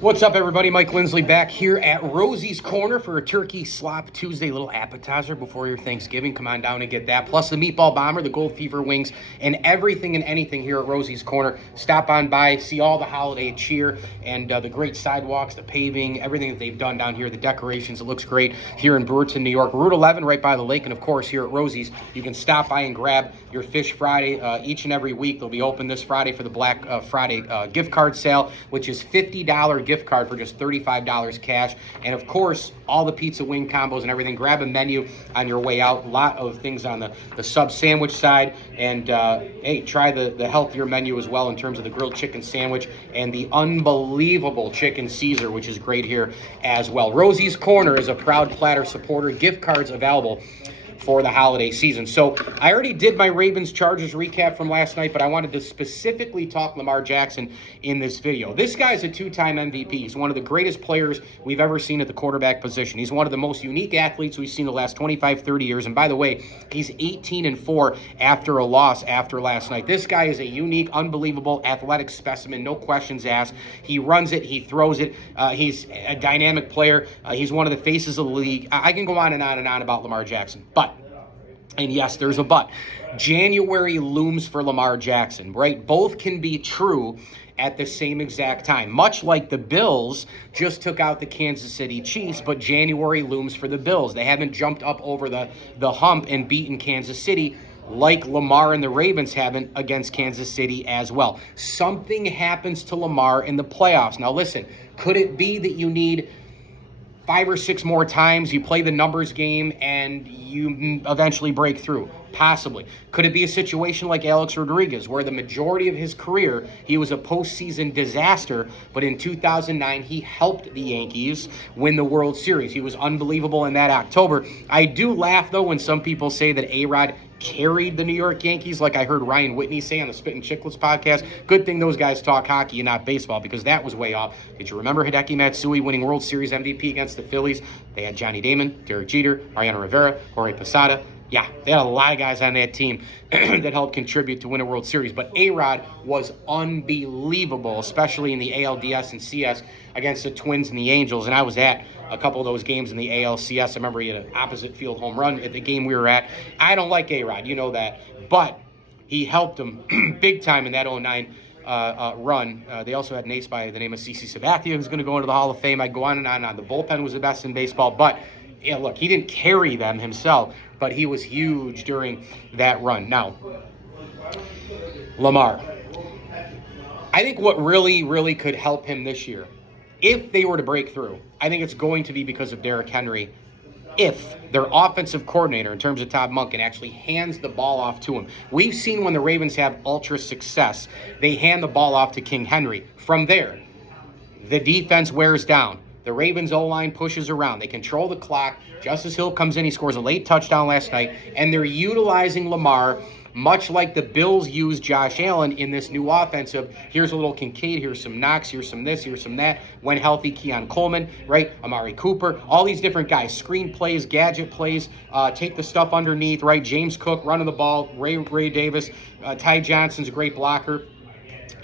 What's up, everybody? Mike Lindsley back here at Rosie's Corner for a Turkey Slop Tuesday little appetizer before your Thanksgiving. Come on down and get that. Plus the Meatball Bomber, the Gold Fever Wings, and everything and anything here at Rosie's Corner. Stop on by, see all the holiday cheer and the great sidewalks, the paving, everything that they've done down here, the decorations. It looks great here in Brewerton, New York. Route 11 right by the lake. And, of course, here at Rosie's, you can stop by and grab your Fish Friday each and every week. They'll be open this Friday for the Black Friday gift card sale, which is $50 gift card for just $35 cash. And of course, all the pizza wing combos and everything. Grab a menu on your way out. A lot of things on the sub sandwich side. And hey, try the healthier menu as well in terms of the grilled chicken sandwich and the unbelievable chicken Caesar, which is great here as well. Rosie's Corner is a proud Platter supporter. Gift cards available for the holiday season. So I already did my Ravens-Chargers recap from last night, but I wanted to specifically talk Lamar Jackson in this video. This guy's a two-time MVP. He's one of the greatest players we've ever seen at the quarterback position. He's one of the most unique athletes we've seen the last 25, 30 years. And by the way, he's 18-4 after a loss after last night. This guy is a unique, unbelievable athletic specimen, no questions asked. He runs it, he throws it. He's a dynamic player. He's one of the faces of the league. I can go on and on and on about Lamar Jackson, but and yes, there's a but. January looms for Lamar Jackson, right? Both can be true at the same exact time. Much like the Bills just took out the Kansas City Chiefs, but January looms for the Bills. They haven't jumped up over the hump and beaten Kansas City like Lamar and the Ravens haven't against Kansas City as well. Something happens to Lamar in the playoffs. Now listen, could it be that you need 5 or 6 more times, you play the numbers game, and you eventually break through? Possibly. Could it be a situation like Alex Rodriguez, where the majority of his career, he was a postseason disaster, but in 2009, he helped the Yankees win the World Series. He was unbelievable in that October. I do laugh, though, when some people say that A-Rod carried the New York Yankees, like I heard Ryan Whitney say on the Spittin' Chicklets podcast. Good thing those guys talk hockey and not baseball, because that was way off. Did you remember Hideki Matsui winning World Series MVP against the Phillies? They had Johnny Damon, Derek Jeter, Mariano Rivera, Jorge Posada. Yeah, they had a lot of guys on that team that helped contribute to win a World Series. But A-Rod was unbelievable, especially in the ALDS and CS against the Twins and the Angels. And I was at a couple of those games in the ALCS. I remember he had an opposite field home run at the game we were at. I don't like A-Rod, you know that. But he helped him big time in that 09 run. They also had an ace by the name of CeCe Sabathia, who's going to go into the Hall of Fame. I'd go on and on and on. The bullpen was the best in baseball. But, yeah, look, he didn't carry them himself, but he was huge during that run. Now, Lamar, I think what really, really could help him this year, if they were to break through, I think it's going to be because of Derrick Henry. If their offensive coordinator, in terms of Todd Monken, actually hands the ball off to him. We've seen when the Ravens have ultra success, they hand the ball off to King Henry. From there, the defense wears down. The Ravens O-line pushes around. They control the clock. Justice Hill comes in. He scores a late touchdown last night. And they're utilizing Lamar much like the Bills used Josh Allen in this new offensive. Here's a little Kincaid. Here's some Knox. Here's some this. Here's some that. When healthy, Keon Coleman, right? Amari Cooper. All these different guys. Screen plays, gadget plays, take the stuff underneath, right? James Cook running the ball. Ray Davis. Ty Johnson's a great blocker.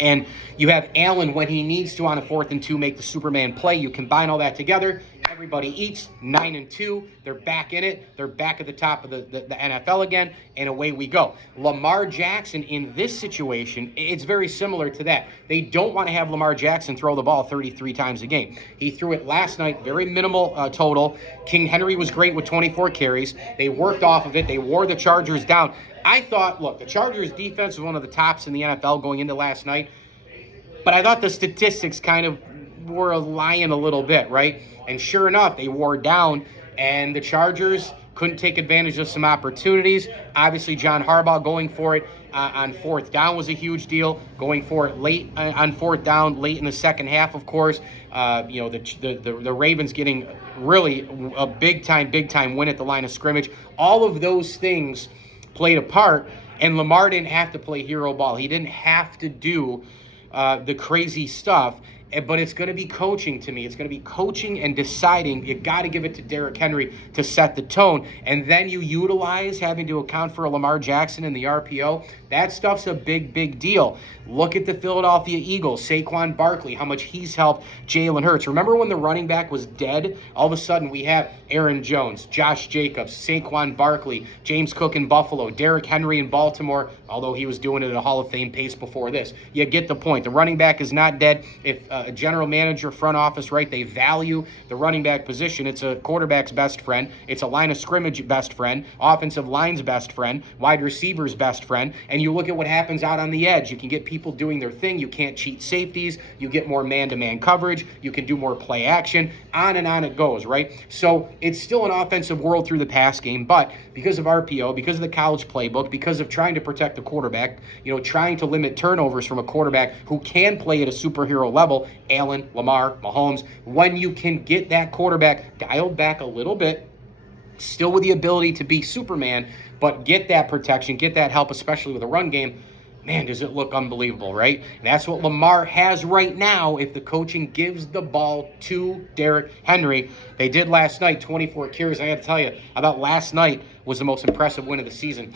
And you have Allen when he needs to on a 4th and 2 make the Superman play. You combine all that together. Everybody eats. 9-2. They're back in it. They're back at the top of the NFL again, and away we go. Lamar Jackson in this situation, it's very similar to that. They don't want to have Lamar Jackson throw the ball 33 times a game. He threw it last night, very minimal total. King Henry was great with 24 carries. They worked off of it. They wore the Chargers down. I thought, look, the Chargers defense was one of the tops in the NFL going into last night, but I thought the statistics kind of were lying a little bit, right? And sure enough, they wore down, and the Chargers couldn't take advantage of some opportunities. Obviously, John Harbaugh going for it on 4th down was a huge deal. Going for it late on 4th down, late in the second half, of course. The Ravens getting really a big time win at the line of scrimmage. All of those things played a part, and Lamar didn't have to play hero ball. He didn't have to do the crazy stuff. But it's going to be coaching to me. It's going to be coaching and deciding. You got to give it to Derrick Henry to set the tone. And then you utilize having to account for a Lamar Jackson in the RPO. That stuff's a big, big deal. Look at the Philadelphia Eagles, Saquon Barkley, how much he's helped Jalen Hurts. Remember when the running back was dead? All of a sudden we have Aaron Jones, Josh Jacobs, Saquon Barkley, James Cook in Buffalo, Derrick Henry in Baltimore, although he was doing it at a Hall of Fame pace before this. You get the point. The running back is not dead. If a general manager, front office, right, they value the running back position. It's a quarterback's best friend. It's a line of scrimmage best friend, offensive line's best friend, wide receiver's best friend. And you look at what happens out on the edge. You can get people doing their thing. You can't cheat safeties. You get more man-to-man coverage. You can do more play action. On and on it goes, right? So it's still an offensive world through the pass game, but because of RPO, because of the college playbook, because of trying to protect the quarterback, trying to limit turnovers from a quarterback who can play at a superhero level, Allen, Lamar, Mahomes, when you can get that quarterback dialed back a little bit, still with the ability to be Superman, but get that protection, get that help, especially with a run game, man, does it look unbelievable, right? And that's what Lamar has right now if the coaching gives the ball to Derrick Henry. They did last night, 24 carries. I got to tell you, I thought last night was the most impressive win of the season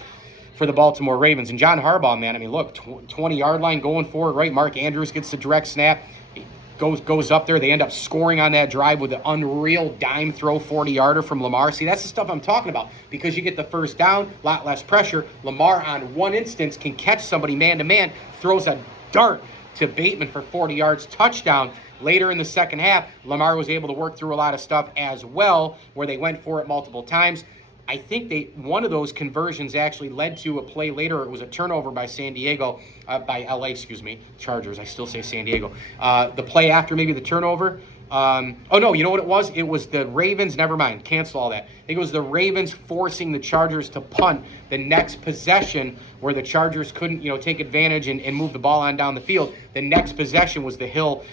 for the Baltimore Ravens. And John Harbaugh, man, I mean, look, 20-yard line going for it, right? Mark Andrews gets the direct snap. Goes up there. They end up scoring on that drive with an unreal dime throw 40-yarder from Lamar. See, that's the stuff I'm talking about because you get the first down, a lot less pressure. Lamar, on one instance, can catch somebody man-to-man, throws a dart to Bateman for 40 yards, touchdown. Later in the second half, Lamar was able to work through a lot of stuff as well where they went for it multiple times. I think one of those conversions actually led to a play later. It was a turnover by by LA, Chargers. I still say San Diego. The play after maybe the turnover. Oh, no, you know what it was? It was the Ravens. Never mind. Cancel all that. I think it was the Ravens forcing the Chargers to punt the next possession where the Chargers couldn't, take advantage and move the ball on down the field. The next possession was the Hill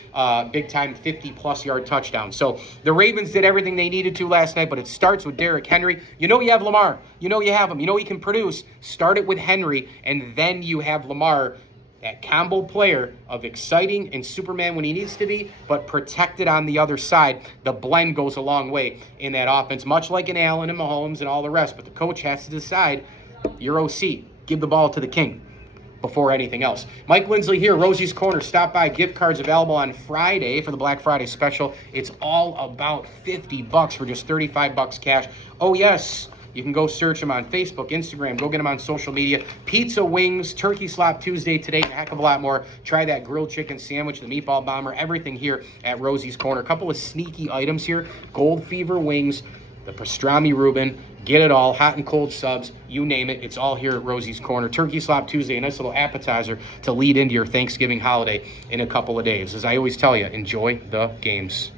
big-time 50-plus yard touchdown. So the Ravens did everything they needed to last night, but it starts with Derrick Henry. You have Lamar. You have him. He can produce. Start it with Henry, and then you have Lamar, that combo player of exciting and Superman when he needs to be, but protected on the other side. The blend goes a long way in that offense, much like in Allen and Mahomes and all the rest. But the coach has to decide, your OC, give the ball to the king before anything else. Mike Lindsley here, Rosie's Corner. Stop by. Gift cards available on Friday for the Black Friday special. It's all about $50 for just $35 cash. Oh, yes. You can go search them on Facebook, Instagram. Go get them on social media. Pizza, wings, turkey slop Tuesday today, and a heck of a lot more. Try that grilled chicken sandwich, the meatball bomber, everything here at Rosie's Corner. A couple of sneaky items here. Gold Fever wings, the pastrami Reuben. Get it all. Hot and cold subs. You name it. It's all here at Rosie's Corner. Turkey slop Tuesday, a nice little appetizer to lead into your Thanksgiving holiday in a couple of days. As I always tell you, enjoy the games.